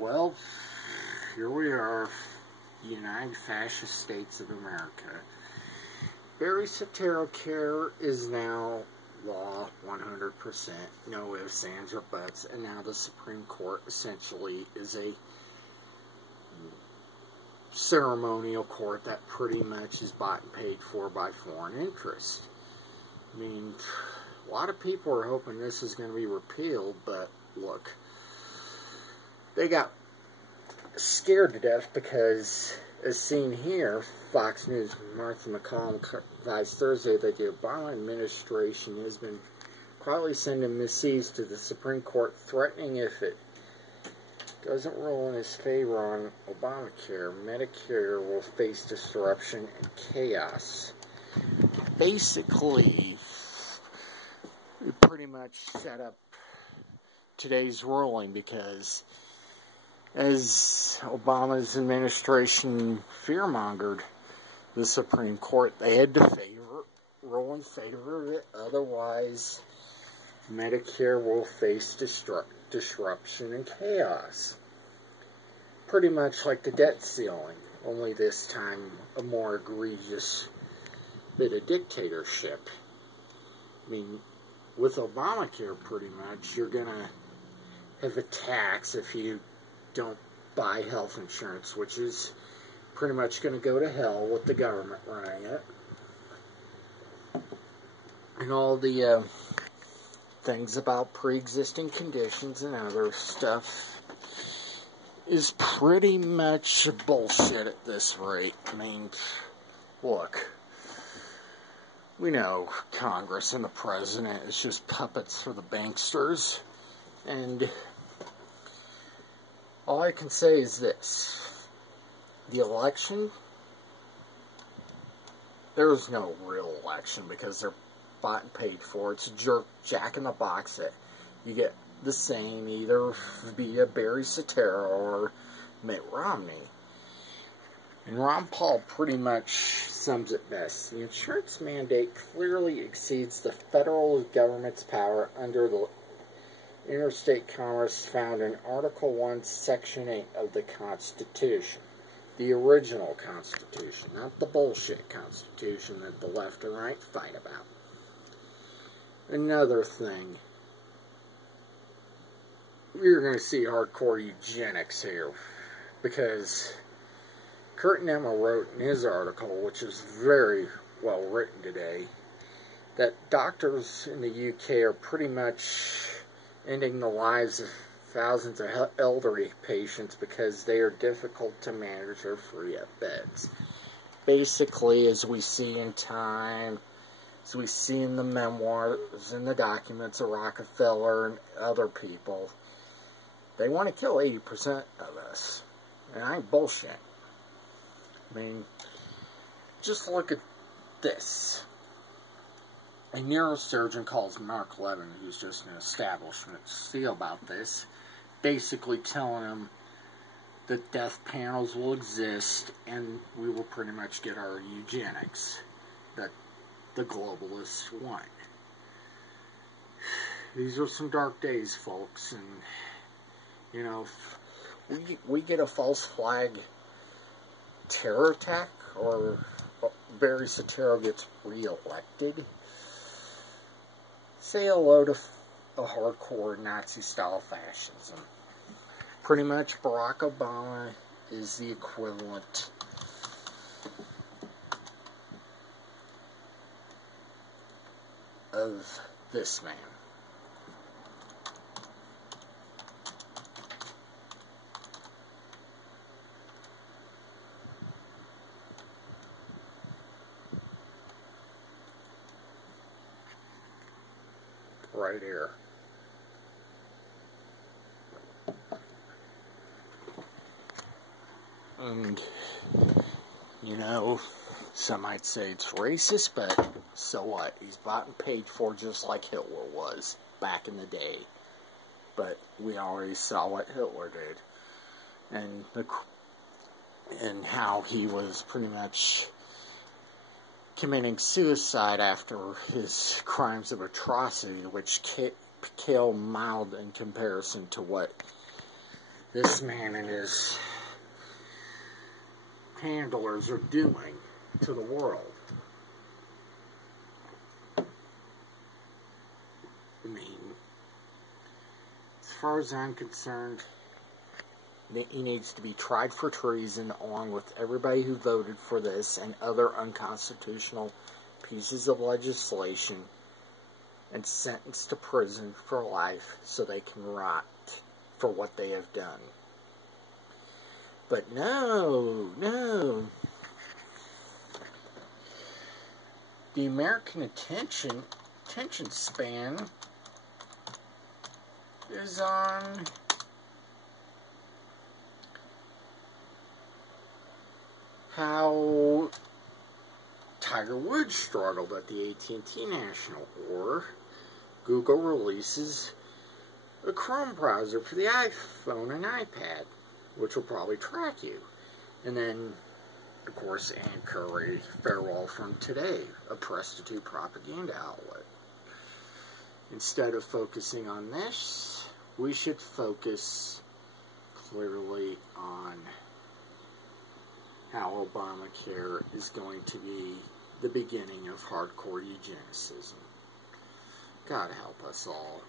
Well, here we are, United Fascist States of America. Barry Soetoro care is now law 100%, no ifs, ands, or buts, and now the Supreme Court essentially is a ceremonial court that pretty much is bought and paid for by foreign interest. I mean, a lot of people are hoping this is going to be repealed, but look, they got scared to death because, as seen here, Fox News' Martha McCallum advised Thursday that the Obama administration has been quietly sending missives to the Supreme Court threatening if it doesn't rule in his favor on Obamacare, Medicare will face disruption and chaos. Basically, we pretty much set up today's ruling because, as Obama's administration fearmongered the Supreme Court, they had to rule in favor of it. Otherwise, Medicare will face disruption and chaos. Pretty much like the debt ceiling, only this time a more egregious bit of dictatorship. I mean, with Obamacare, pretty much, you're going to have a tax if you don't buy health insurance, which is pretty much going to go to hell with the government running it. And all the things about pre-existing conditions and other stuff is pretty much bullshit at this rate. I mean, look, we know Congress and the President is just puppets for the banksters, and all I can say is this: the election, there's no real election because they're bought and paid for. It's a jack in the box that you get the same either via Barry Soetoro or Mitt Romney. And Ron Paul pretty much sums it best. The insurance mandate clearly exceeds the federal government's power under the interstate commerce found in Article 1, Section 8 of the Constitution. The original Constitution, not the bullshit Constitution that the left and right fight about. Another thing, you're going to see hardcore eugenics here, because Kurt Nemeth wrote in his article, which is very well written today, that doctors in the UK are pretty much ending the lives of thousands of elderly patients because they are difficult to manage or free up beds. Basically, as we see in time, as we see in the memoirs and the documents of Rockefeller and other people, they want to kill 80% of us. And I ain't bullshit. I mean, just look at this. A neurosurgeon calls Mark Levin, who's just an establishment seal about this, basically telling him that death panels will exist and we will pretty much get our eugenics that the globalists want. These are some dark days, folks, and, you know, if we get a false flag terror attack, or Barry Soetoro gets re-elected, say hello to a hardcore Nazi-style fascism. Pretty much Barack Obama is the equivalent of this man. Right here. And, you know, some might say it's racist, but so what? He's bought and paid for just like Hitler was back in the day. But we already saw what Hitler did. And how he was pretty much committing suicide after his crimes of atrocity, which pale mild in comparison to what this man and his handlers are doing to the world. I mean, as far as I'm concerned, he needs to be tried for treason along with everybody who voted for this and other unconstitutional pieces of legislation and sentenced to prison for life so they can rot for what they have done. But no. The American attention span is on how Tiger Woods struggled at the AT&T National, or Google releases a Chrome browser for the iPhone and iPad, which will probably track you. And then, of course, Ann Curry, farewell from today, a prostitute propaganda outlet. Instead of focusing on this, we should focus clearly on how Obamacare is going to be the beginning of hardcore eugenicism. God help us all.